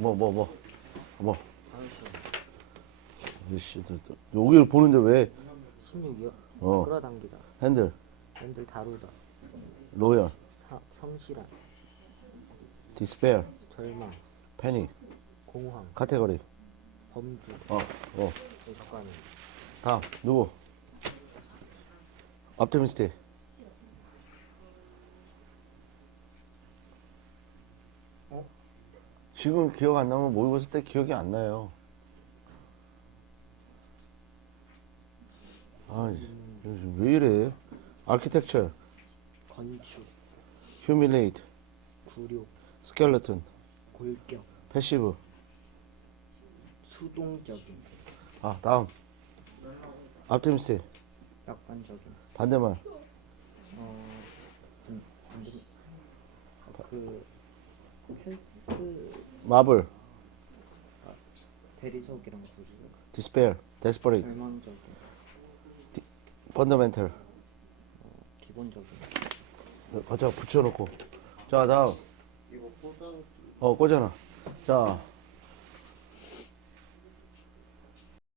뭐, 뭐, 뭐. 뭐. 이씨, 또, 또, 여기를 보는데 왜, 16이요? 어, 끌어당기다 핸들, 핸들 다루다 로열, 사, 성실한 디스페어, 절망 패닉, 공황 카테고리. 범주 어, 어. 객관 다음, 누구? 어? 지금 기억 안 나면 모의고사 때 기억이 안 나요. 아, 요즘 왜 이래? architecture, 건축 humiliate, 굴욕 skeleton, 골격 passive. 수동적인 아, 다음. optimistic. 낙관적인 반대말. 어 반- 반대 어, 그 헬스 marble, 대리석이랑 보시죠 despair, desperate, 절망적인 fundamental. 기본적인 갖다 붙여놓고. 자, 다음. 어, 꽂아놔. 자,